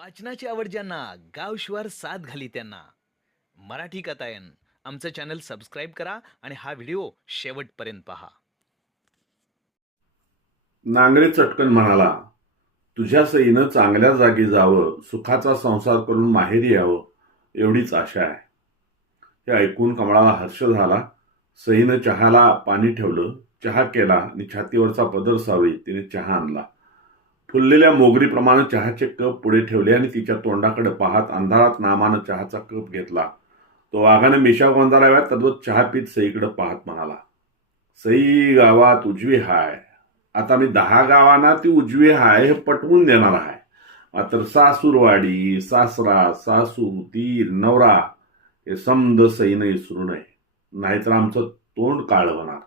वाचनाची आवड ज्यांना गावशिवार साथ घाली त्यांना. मराठी कथायन आमचं चॅनल सबस्क्राईब करा आणि हा व्हिडिओ शेवटपर्यंत पहा. नांगरे चटकन म्हणाला तुझ्या सईनं चांगल्या जागी जावं सुखाचा संसार करून माहेरी यावं एवढीच आशा आहे. हे ऐकून कमळाला हर्ष झाला. सईनं चहाला पाणी ठेवलं चहा केला आणि छातीवरचा पदर सावळी तिने चहा आणला. फुललेल्या मोगरीप्रमाणे चहाचे कप पुढे ठेवले आणि तिच्या तोंडाकडे पाहत अंधारात नामानं चहाचा कप घेतला. तो वाघाने मिशा गोंजाराव्या तद्वत चहा पीत सईकडे पाहत म्हणाला सई गावात उजवी हाय. आता मी दहा गावांना ती उजवी हाय हे पटवून देणार आहे मात्र सासूरवाडी सासरा सासू तीर नवरा हे समद सईनं इसरू नये. नाहीतर आमचं तोंड काळ होणार.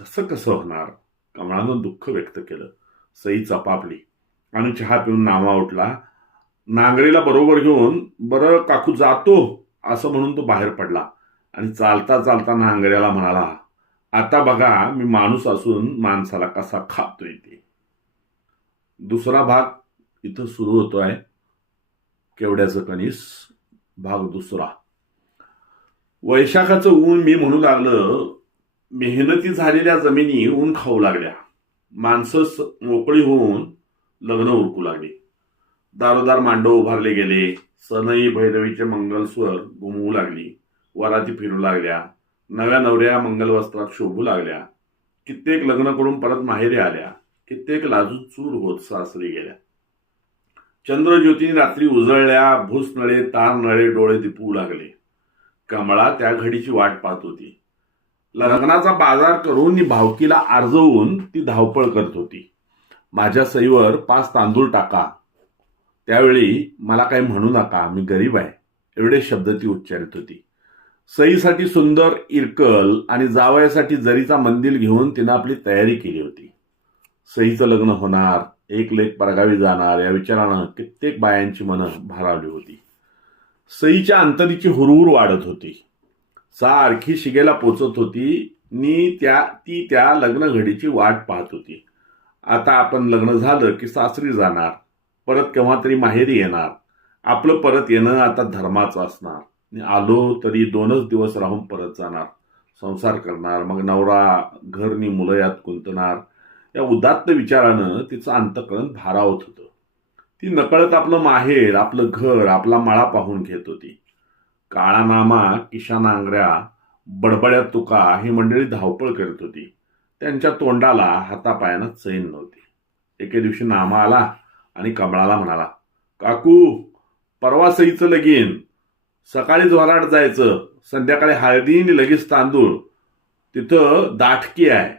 तसं कसं होणार? कमळानं दुःख व्यक्त केलं. सई चपापली आणि चहा पिऊन नामा उठला. नांगरेला बरोबर घेऊन बरं काकू जातो. असं म्हणून तो बाहेर पडला. आणि चालता चालता नांगऱ्याला म्हणाला आता बघा मी माणूस असून माणसाला कसा खातोय ते दुसरा भाग इथं सुरू होतोय. केवड्याचं कणीस भाग दुसरा. वैशाखाचं ऊन मी म्हणू लागलं मेहनती झालेल्या जमिनी ऊन खाऊ लागल्या. माणसं मोकळी होऊन लग्न उरकू लागली. दारोदार मांडव उभारले गेले. सनई भैरवीचे मंगलस्वर घुमवू लागली. वराती फिरू लागल्या. नव्या नवऱ्या मंगलवस्त्रात शोभू लागल्या. कित्येक लग्न करून परत माहेरी आल्या. कित्येक लाजू चूर होत सासरी गेल्या. चंद्रज्योतीने रात्री उजळल्या भूसनळे तारनळे डोळे दिपू लागले. कमळा त्या घडीची वाट पाहत होती. लग्नाचा बाजार करून भावकीला आर्जवून ती धावपळ करत होती. माझ्या सईवर पाच तांदूळ टाका. त्यावेळी मला काही म्हणू नका मी गरीब आहे एवढे शब्द ती उच्चारित होती. सईसाठी सुंदर इरकल आणि जावयासाठी जरीचा मंदिर घेऊन तिनं आपली तयारी केली होती. सईचं लग्न होणार एक लेख परगावी जाणार या विचारानं कित्येक बायांची मनं भारावली होती. सईच्या अंतरीची हुरहुर वाढत होती. सारखी शिगेला पोचत होती. नी त्या ती त्या लग्नघडीची वाट पाहत होती. आता आपण लग्न झालं की सासरी जाणार. परत केव्हा तरी माहेरी येणार. आपलं परत येणं आता धर्माचं असणार. आलो तरी दोनच दिवस राहून परत जाणार. संसार करणार मग नवरा घरनी मुलं यात गुंतणार. या उदात्त विचारानं तिचं अंतकरण भारावत होतं. ती नकळत आपलं माहेर आपलं घर आपला मळा पाहून घेत होती. काळा नामा किशाना आंगऱ्या बडबड्या तुका ही मंडळी धावपळ करत होती. त्यांच्या तोंडाला हातापायानं चैन नव्हती. एके दिवशी नामा आला आणि कमळाला म्हणाला काकू परवा सईचं लगीन. सकाळीच वराड जायचं. संध्याकाळी हळदी आणि लगेच तांदूळ. तिथं दाटकी आहे.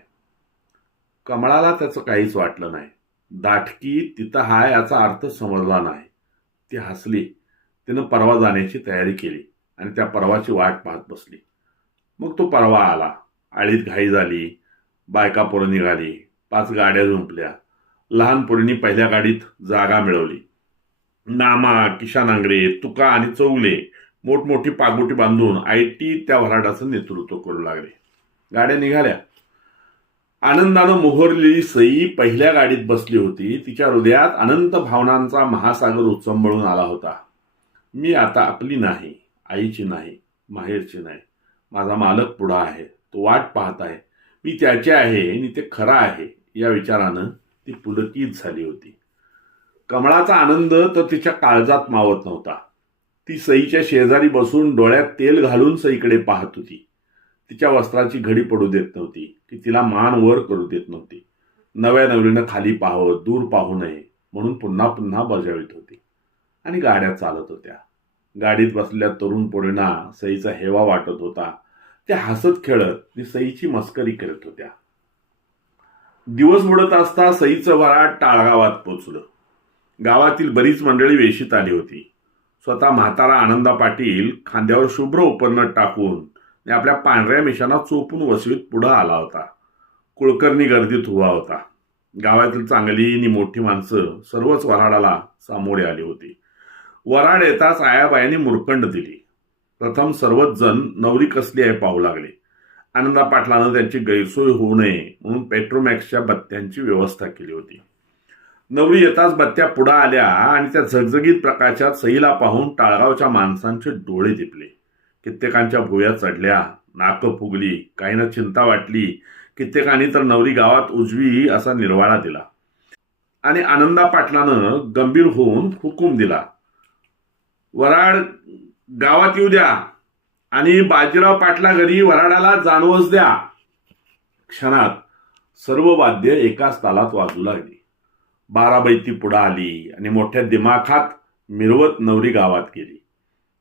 कमळाला त्याचं काहीच वाटलं नाही. दाटकी तिथं हाय याचा अर्थ समजला नाही. ती हसली. तिनं परवा जाण्याची तयारी केली. आणि त्या परवाची वाट पाहत बसली. मग तो परवा आला. आळीत घाई झाली. बायका पोरं निघाली. पाच गाड्या झुंपल्या. लहान पोरींनी पहिल्या गाडीत जागा मिळवली. नामा किशानांगरे तुका आणि चौगले मोठमोठी पागोटी बांधून आय टी त्या वराडाचं नेतृत्व करू लागले. गाड्या निघाल्या. आनंदानं मोहरलेली सई पहिल्या गाडीत बसली होती. तिच्या हृदयात अनंत भावनांचा महासागर उचंबळून आला होता. मी आता आपली नाही. आईची नाही माहेरची नाही. माझा मालक पुढा आहे तो वाट पाहत आहे. मी त्याचे आहे आणि ते खरं आहे या विचारानं ती पुलकित झाली होती. कमळाचा आनंद तर तिच्या काळजात मावत नव्हता. ती सईच्या शेजारी बसून डोळ्यात तेल घालून सईकडे पाहत होती. तिच्या वस्त्राची घडी पडू देत नव्हती की तिला मान वर करू देत नव्हती. नव्या नवरीनं खाली पाहावं दूर पाहू नये म्हणून पुन्हा पुन्हा बजावित होती. आणि गाड्या चालत होत्या. गाडीत बसलेल्या तरुण पोरींना सईचा हेवा वाटत होता. त्या हसत खेळत ती सईची मस्करी करत होत्या. दिवस बुडत असता सईचं वराट टाळगावात पोचलं. गावातील बरीच मंडळी वेशीत आली होती. स्वतः म्हातारा आनंदा पाटील खांद्यावर शुभ्र उपरणं टाकून आपल्या पांढऱ्या मिशांना चोपून वसवीत पुढं आला होता. कुळकर्णी गर्दीत हुवा होता. गावातील चांगली आणि मोठी माणसं सर्वच वराडाला सामोरे आली होती. वराड येताच आयाबायाने मुरकंड दिली. प्रथम सर्वच जण नवरी कसली आहे पाहू लागले. आनंदा पाटलानं त्यांची गैरसोय होऊ नये म्हणून पेट्रोमॅक्सच्या बत्त्यांची व्यवस्था केली होती. नवरी येताच बत्त्या पुढं आल्या आणि त्या झगझगीत प्रकाशात सईला पाहून टाळगावच्या माणसांचे डोळे दिपले. कित्येकांच्या भुव्या चढल्या नाकं फुगली काहींना चिंता वाटली कित्येकांनी तर नवरी गावात उजवी असा निर्वाळा दिला. आणि आनंदा पाटलानं गंभीर होऊन हुकूम दिला. वराड गावात येऊ द्या आणि बाजीराव पाटला घरी वराडाला जाणवच द्या. क्षणात सर्व वाद्य एकाच तालात वाजू लागली. बाराबैती पुढं आली आणि मोठ्या दिमाखात मिरवत नवरी गावात गेली.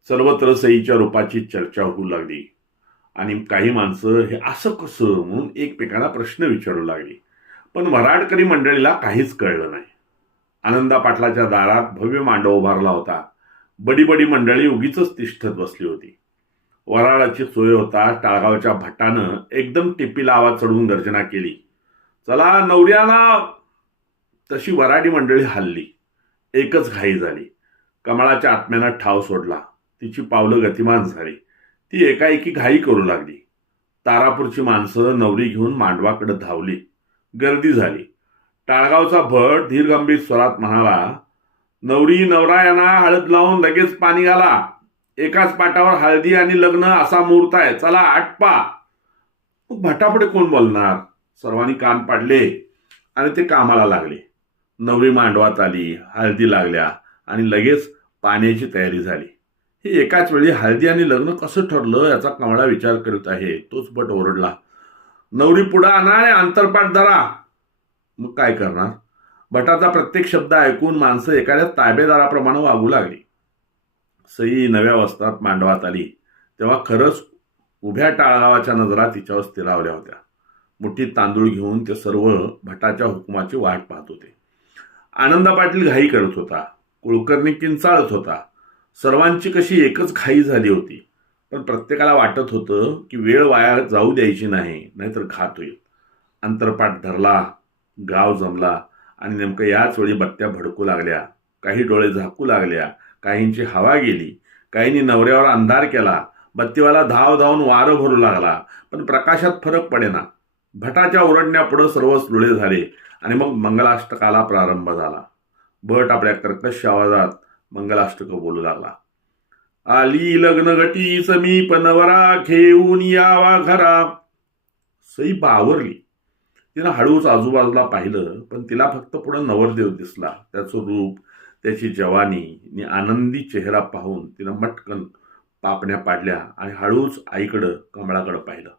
सर्वत्र सईच्या रूपाची चर्चा होऊ लागली. आणि काही माणसं हे असं कसं? म्हणून एकमेकांना प्रश्न विचारू लागली. पण वराडकरी मंडळीला काहीच कळलं नाही. आनंदा पाटलाच्या दारात भव्य मांडव उभारला होता. बडी बडी मंडळी उगीच तिष्ठत बसली होती. वराळाची सोय होता टाळगावच्या भटानं एकदम टिपीला आवाज चढवून गर्जना केली. चला नवऱ्याला! तशी वराडी मंडळी हल्ली. एकच घाई झाली. कमळाच्या आत्म्यानं ठाव सोडला. तिची पावलं गतिमान झाली. ती एकाएकी घाई करू लागली. तारापूरची माणसं नवरी घेऊन मांडवाकडे धावली. गर्दी झाली. टाळगावचा भट धीरगंभीर स्वरात म्हणाला नवरी नवरा यांना हळद लावून लगेच पाणी घाला. एकाच पाटावर हळदी आणि लग्न असा मुहूर्त आहे. चला आटपा. मग भटापुढे कोण बोलणार? सर्वांनी कान पाडले आणि ते कामाला लागले. नवरी मांडवात आली हळदी लागल्या आणि लगेच पाण्याची तयारी झाली. हे एकाच वेळी हळदी आणि लग्न कसं ठरलं याचा कमळा विचार करत आहे. तोच भट ओरडला. नवरी पुढं आणा आणि अंतरपाठ धरा. मग काय करणार? भटाचा प्रत्येक शब्द ऐकून माणसं एखाद्या ताबेदाराप्रमाणे वागू लागली. सई नव्या वस्त्रात मांडवात आली. तेव्हा खरंच उभ्या टाळगावाच्या नजरा तिच्यावर स्थिरावल्या होत्या. मुठीत तांदूळ घेऊन ते सर्व भटाच्या हुकुमाची वाट पाहत होते. आनंदा पाटील घाई करत होता. कुलकर्णी किंचाळत होता. सर्वांची कशी एकच घाई झाली होती. पण प्रत्येकाला वाटत होतं की वेळ वाया जाऊ द्यायची नाही नाहीतर घात होईल. अंतरपाठ धरला गाव जमला आणि नेमकं याच वेळी बत्त्या भडकू लागल्या काही डोळे झाकू लागल्या काहींची हवा गेली काहींनी नवऱ्यावर अंधार केला बत्तीवाला धाव धावून वारं भरू लागला पण प्रकाशात फरक पडेना. भटाच्या ओरडण्यापुढं सर्वच लुळे झाले आणि मग मंगलाष्टकाला प्रारंभ झाला. भट आपल्या कर्कश आवाजात मंगलाष्टक बोलू लागला. आली लग्न गटी समीप नवरा घेऊन यावा घरा. सई बावरली. तिनं हळूच आजूबाजूला पाहिलं पण तिला फक्त पुढं नवरदेव दिसला. त्याचं रूप त्याची जवानी आणि आनंदी चेहरा पाहून तिनं मटकन पापण्या पाडल्या आणि हळूच आईकडं कमळाकडं पाहिलं.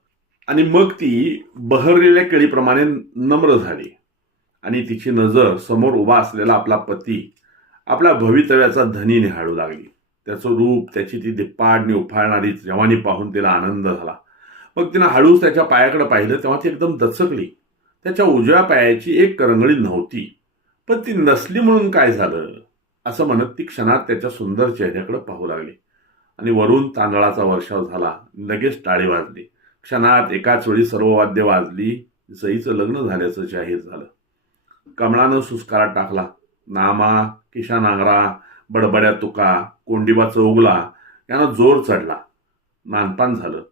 आणि मग ती बहरलेल्या केळीप्रमाणे नम्र झाली. आणि तिची नजर समोर उभा असलेला आपला पती आपल्या भवितव्याचा धनी निहाळू लागली. त्याचं रूप त्याची ती दिप्पाडणी उफाळणारी जवानी पाहून तिला आनंद झाला. मग तिनं हळूच त्याच्या पायाकडे पाहिलं तेव्हा ती एकदम दचकली. त्याच्या उजव्या पायाची एक करंगळी नव्हती. पण ती नसली म्हणून काय झालं? असं म्हणत ती क्षणात त्याच्या सुंदर चेहऱ्याकडे पाहू लागली. आणि वरून तांदळाचा वर्षाव झाला. लगेच टाळी वाजली. क्षणात एकाच वेळी सर्व वाद्य वाजली. सईचं लग्न झाल्याचं जाहीर झालं. कमळानं सुस्कारा टाकला. नामा किशा नांगरा बडबड्या तुका कोंडिबा चौगला यांना जोर चढला. नानपान झालं.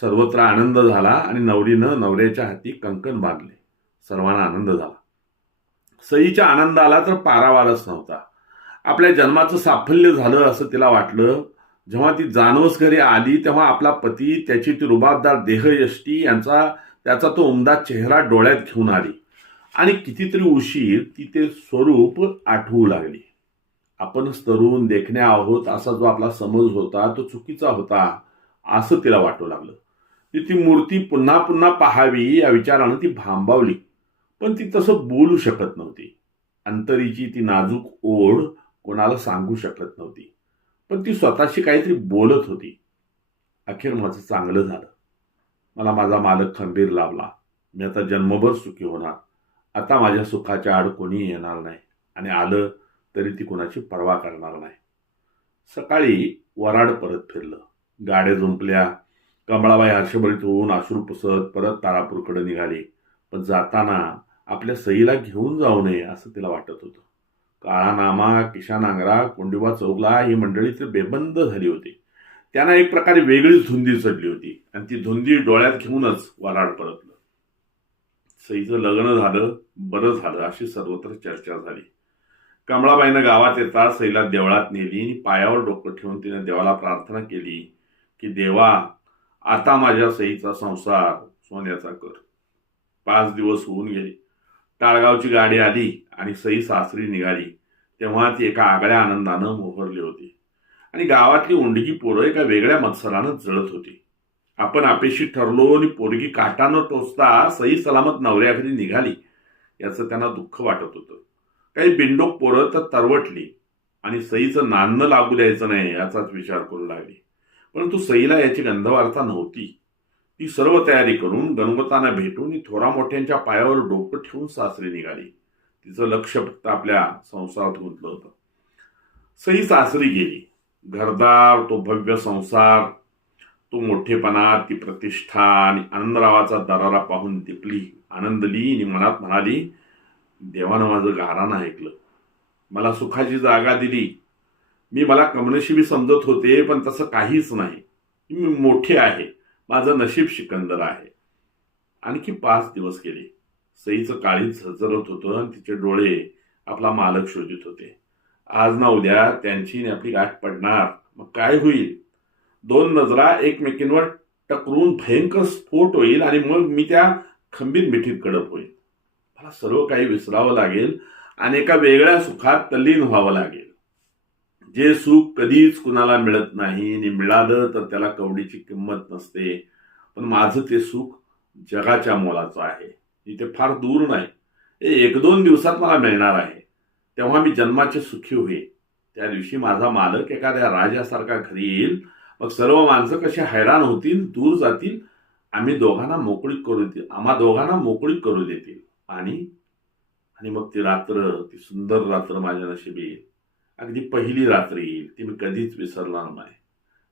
सर्वत्र आनंद झाला आणि नवरीनं नवऱ्याच्या हाती कंकण बांधले. सर्वांना आनंद झाला. सईच्या आनंदाला तर पारावारच नव्हता. आपल्या जन्माचं साफल्य झालं असं तिला वाटलं. जेव्हा ती जानवस घरी आली तेव्हा आपला पती त्याची ती रुबाबदार देहयष्टी यांचा त्याचा तो उमदा चेहरा डोळ्यात घेऊन आली. आणि कितीतरी उशीर ती ते स्वरूप आठवू लागली. आपणच तरुण देखण्या आहोत असा जो आपला समज होता तो चुकीचा होता असं तिला वाटू लागलं. ती ती मूर्ती पुन्हा पुन्हा पाहावी या विचारानं ती भांबावली. पण ती तसं बोलू शकत नव्हती. अंतरीची ती नाजूक ओढ कोणाला सांगू शकत नव्हती. पण ती स्वतःशी काहीतरी बोलत होती. अखेर माझं चांगलं झालं. मला माझा मालक खंबीर लाभला. मी आता जन्मभर सुखी होणार. आता माझ्या सुखाच्या आड कोणी येणार नाही. आणि आलं तरी ती कोणाची पर्वा करणार नाही. सकाळी वराड परत फिरलं. गाड्या जुंपल्या. कमळाबाई हर्षभरीत होऊन अश्रू पुसत परत तारापूरकडे निघाली. पण जाताना आपल्या सईला घेऊन जाऊ नये असं तिला वाटत होतं. काळा नामा किशा नांगरा कोंडिबा चौगला ही मंडळी तर बेबंद झाली होती. त्यांना एक प्रकारे वेगळीच धुंदी चढली होती आणि ती धुंदी डोळ्यात घेऊनच वराड परतलं. सईचं लग्न झालं बरं झालं अशी सर्वत्र चर्चा झाली. कमळाबाईनं गावात येता सईला देवळात नेली आणि पायावर डोकं ठेवून तिने देवाला प्रार्थना केली की देवा आता माझ्या सईचा संसार सोन्याचा कर. पाच दिवस होऊन गेले. टाळगावची गाडी आली आणि सई सासरी निघाली तेव्हा ती एका आगळ्या आनंदानं मोहरली होती. आणि गावातली उंडगी पोरं एका वेगळ्या मत्सरानं जळत होती. आपण अपेक्षित ठरलो आणि पोरगी काठानं टोचता सई सलामत नवऱ्याखाली निघाली याचं त्यांना दुःख वाटत होतं. काही बिंडोक पोरं तर तरवटली आणि सईचं नान्न लागू द्यायचं नाही याचाच विचार करू लागली. परंतु सईला याची गंधवार्ता नव्हती. ती सर्व तयारी करून गणपतांना भेटून थोरा मोठ्यांच्या पायावर डोकं ठेवून सासरी निघाली. तिचं लक्ष फक्त आपल्या संसारात गुंतलं होतं. सई सासरी गेली. घरदार तो भव्य संसार तो मोठेपणा ती प्रतिष्ठा आणि आनंदरावाचा दरारा पाहून दिपली आनंदली आणि मनात म्हणाली देवानं माझं गारानं ऐकलं. मला सुखाची जागा दिली. मी मला कमनशिबी समजत होते पण तसं काहीच नाही. मी मोठे आहे. माझं नशीब सिकंदर आहे. आणखी पाच दिवस गेले. सईचं काळीत झरझरत होतं आणि तिचे डोळे आपला मालक शोधित होते. आज ना उद्या त्यांची आपली गाठ पडणार. मग काय होईल? दोन नजरा एकमेकींवर टकरून भयंकर स्फोट होईल आणि मग मी त्या खंबीर मिठीत कडप होईल. मला सर्व काही विसरावं लागेल आणि एका वेगळ्या सुखात तल्लीन व्हावं लागेल. जे सुख कधीच कुणाला मिळत नाही आणि मिळालं तर त्याला कवडीची किंमत नसते. पण माझं ते सुख जगाच्या मोलाचं आहे. इथे फार दूर नाही. हे एक दोन दिवसात मला मिळणार आहे. तेव्हा मी जन्माचे सुखी होईल. त्या दिवशी माझा मालक एखाद्या राजासारखा घरी येईल. मग सर्व माणसं कशी हैराण होतील दूर जातील. आम्ही दोघांना मोकळीक करू देतील आम्हा दोघांना मोकळीक करू देतील. आणि आणि मग ती रात्र ती सुंदर रात्र माझ्या नशिबी येईल. अगदी पहिली रात्र येईल ती मी कधीच विसरणार नाही.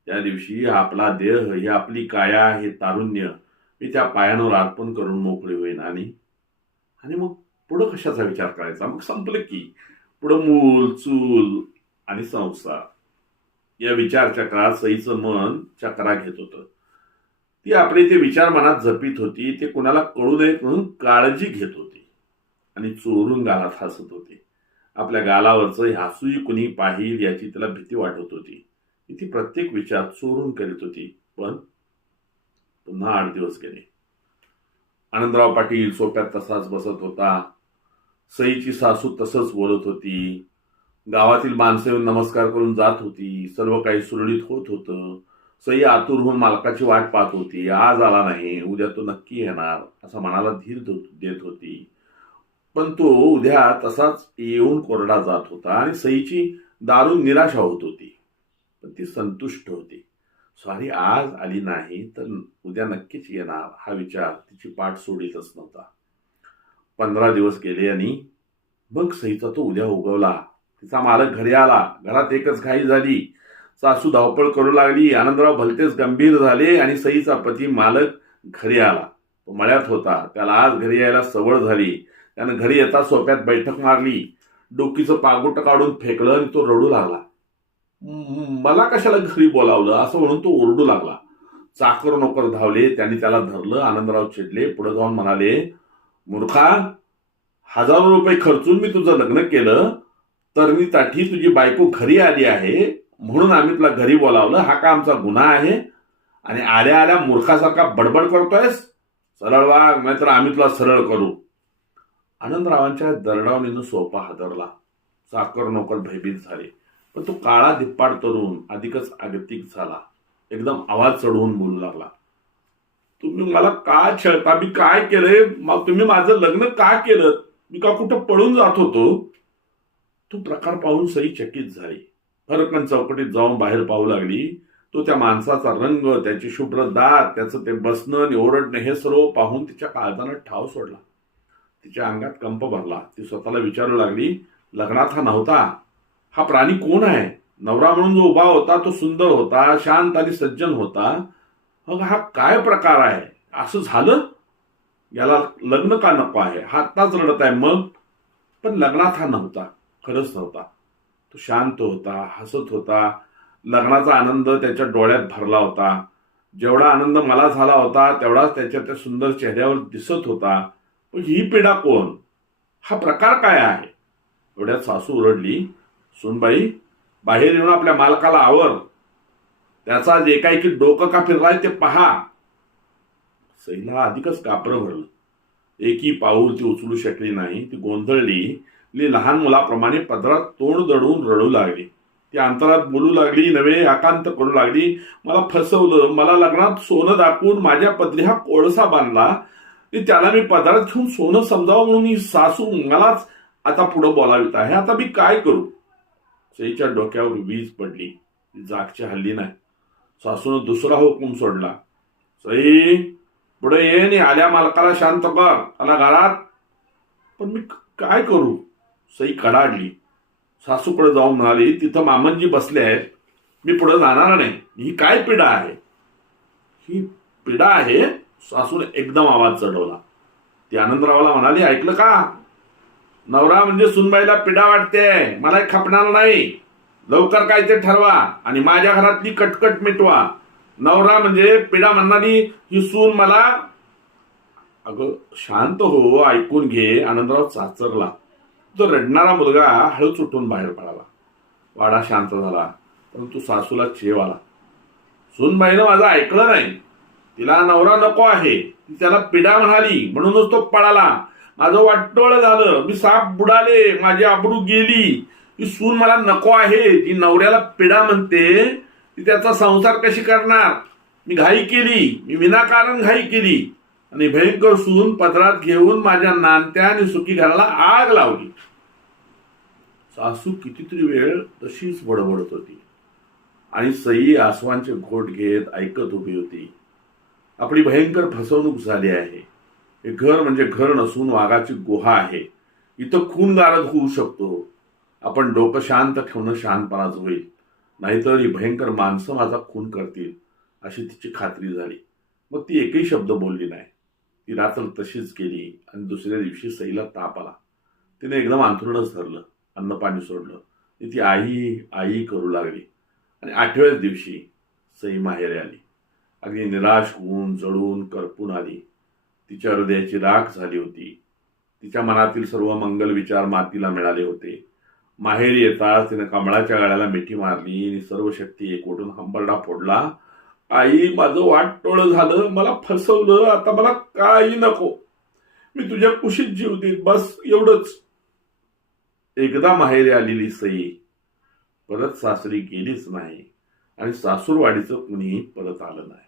त्या दिवशी आपला देह ही आपली काया हे तारुण्य मी त्या पायांवर अर्पण करून मोकळी होईन. आणि आणि मग पुढं कशाचा विचार करायचा? मग संपलं की पुढं मूल चूल आणि संसार. या विचार चक्रात सईचं मन चक्रा घेत होतं. ती आपले ते विचार मनात जपीत होती ते कुणाला कळू नयेत म्हणून काळजी घेत होती. आणि चोरून गालात हसत होती. आपल्या गालावरचं हसूही कुणी पाहिल याची तिला भीती वाटत होती. ती प्रत्येक विचार चोरून करीत होती पण पुन्हा आठ दिवस गेले. आनंदराव पाटील सोप्यात तसाच बसत होता. सईची सासू तसंच बोलत होती. गावातील माणसं येऊन नमस्कार करून जात होती. सर्व काही सुरळीत होत होतं. सई आतुर होऊन मालकाची वाट पाहत होती. आज आला नाही उद्या तो नक्की येणार असा मनाला धीर देत होती. पण तो उद्या तसाच येऊन कोरडा जात होता आणि सईची दारून निराशा होत होती. पण ती संतुष्ट होती. सॉरी आज आली नाही तर उद्या नक्कीच येणार हा विचार तिची पाठ सोडीतच नव्हता. पंधरा दिवस गेले आणि मग सईचा तो उद्या उगवला. तिचा मालक घरी आला. घरात एकच घाई झाली. सासू धावपळ करू लागली. आनंदराव भलतेच गंभीर झाले आणि सईचा पती मालक घरी आला. तो मळ्यात होता. त्याला आज घरी यायला सवड झाली. त्यानं घरी येता सोप्यात बैठक मारली. डोकीचं पागोट काढून फेकलं आणि तो रडू लागला. मला कशाला घरी बोलावलं? असं म्हणून तो ओरडू लागला. चाकर नोकर धावले त्यांनी त्याला धरलं आनंदराव चिडले पुढे जाऊन म्हणाले मूर्खा हजारो रुपये खर्चून मी तुझं लग्न केलं तर मी साठी तुझी बायको घरी आली आहे म्हणून आम्ही तुला घरी बोलावलं. हा का आमचा गुन्हा आहे? आणि आल्या आल्या मूर्खासारखा बडबड करतोयस? सरळ वाघ नाहीतर आम्ही तुला सरळ करू. आनंदरावांच्या दरडावणीनं सोपा हादरला. चाकर नोकर भयभीत झाले. पण तो काळा धिप्पाड तरुण अधिकच आगतिक झाला. एकदम आवाज चढवून बोलू लागला. तुम्ही मला का छळता? मी काय केलंय? मग तुम्ही माझं लग्न का केलं? मी का कुठं पळून जात होतो? तो प्रकार पाहून सई चकित झाली. फरकन चौकटीत जाऊन बाहेर पाहू लागली. तो त्या माणसाचा रंग त्याची शुभ्र दात त्याचं ते बसणं आणि ओरडणं हे सर्व पाहून तिच्या काळजानं ठाव सोडला. तिच्या अंगात कंप भरला. ती स्वतःला विचारू लागली लग्नात हा नव्हता. हा प्राणी कोण आहे? नवरा म्हणून जो उभा होता तो सुंदर होता शांत आणि सज्जन होता. मग हा काय प्रकार आहे? असं झालं? याला लग्न का नको आहे? हा आत्ताच रडत आहे मग. पण लग्नात हा नव्हता. खरंच नव्हता. तो शांत होता हसत होता. लग्नाचा आनंद त्याच्या डोळ्यात भरला होता. जेवढा आनंद मला झाला होता तेवढाच त्याच्या त्या सुंदर चेहऱ्यावर दिसत होता. ही पिढा कोण? हा प्रकार काय आहे? एवढ्यात सासू ओरडली सुनबाई बाहेर येऊन आपल्या मालकाला आवर त्याचा जे काही की डोकं का फिरलाय ते पहा. सईला अधिकच कापरं भरलं. एकी पाऊल ती उचलू शकली नाही ती गोंधळली. ली लहान मुलाप्रमाणे पदरात तोंड दडून रडू लागली. ती अंतरात बोलू लागली नवे आकांत करू लागली. मला फसवलं. मला लग्नात सोनं दाखवून माझ्या पदरी हा कोळसा बांधला. की त्याला मी पदार्थ घेऊन सोनं समजावं म्हणून ही सासू मलाच आता पुढं बोलावित आहे. आता मी काय करू? सईच्या डोक्यावर वीज पडली. जागची हल्ली नाही. सासून दुसरा हुकूम सोडला. सई पुढे ये आणि आल्या मालकाला शांत कर. आला घरात. पण मी काय करू? सई कडाडली. सासूकडे जाऊन म्हणाली तिथं मामनजी बसले आहेत. मी पुढे जाणार नाही. ही काय पिढा आहे? ही पिढा आहे सासूने एकदम आवाज चढवला. ती आनंदरावला म्हणाली ऐकलं का? नवरा म्हणजे सुनबाईला पिढा वाटते मला खपणार नाही. लवकर काय ते ठरवा आणि माझ्या घरातली कटकट मिटवा. नवरा म्हणजे पिढा म्हणणारी ही सून मला अगं शांत हो ऐकून घे. आनंदराव चाचरला. तो रडणारा मुलगा हळूच उठून बाहेर पडाला. वाडा शांत झाला. परंतु सासूला चेव आला. सूनबाईनं माझं ऐकलं नाही. तिला नवरा नको आहे. ती त्याला पिढा म्हणाली. म्हणूनच तो पळाला. माझं वाटोळ झालं. मी साप बुडाले. माझी आबरू गेली. ती सून मला नको आहे. ती नवऱ्याला पिढा म्हणते. ती त्याचा संसार कशी करणार? मी घाई केली. मी विनाकारण घाई केली. आणि भयंकर सून पदरात घेऊन माझ्या नानत्या आणि सुखी घराला आग लावली. सासू कितीतरी वेळ तशीच बडबडत होती. आणि सई आसवांचे घोट घेत ऐकत उभी होती. आपली भयंकर फसवणूक झाली आहे. हे घर म्हणजे घर नसून वाघाची गुहा आहे. इथं खून गारद होऊ शकतो. आपण डोकं शांत ठेवणं शांतपणाच होईल. नाहीतर ही भयंकर माणसं माझा खून करतील अशी तिची खात्री झाली. मग ती एकही शब्द बोलली नाही. ती रात्र तशीच गेली आणि दुसऱ्या दिवशी सईला ताप आला. तिने एकदम अंथरुणच धरलं अन्न पाणी सोडलं. ती आई आई करू लागली. आणि आठव्याच दिवशी सई माहेरी आली. अगदी निराश होऊन जळून करपून आली. तिच्या हृदयाची राख झाली होती. तिच्या मनातील सर्व मंगल विचार मातीला मिळाले होते. माहेरी येताच तिने कमळाच्या गळ्याला मिठी मारली आणि सर्व शक्ती एकवटून हंबरडा फोडला. आई माझं वाटटोळ झालं. मला फसवलं. आता मला काही नको. मी तुझ्या कुशीत जीव बस एवढंच. एकदा माहेरी आलेली सई परत सासरी गेलीच नाही आणि सासूरवाडीचं कुणीही परत आलं नाही.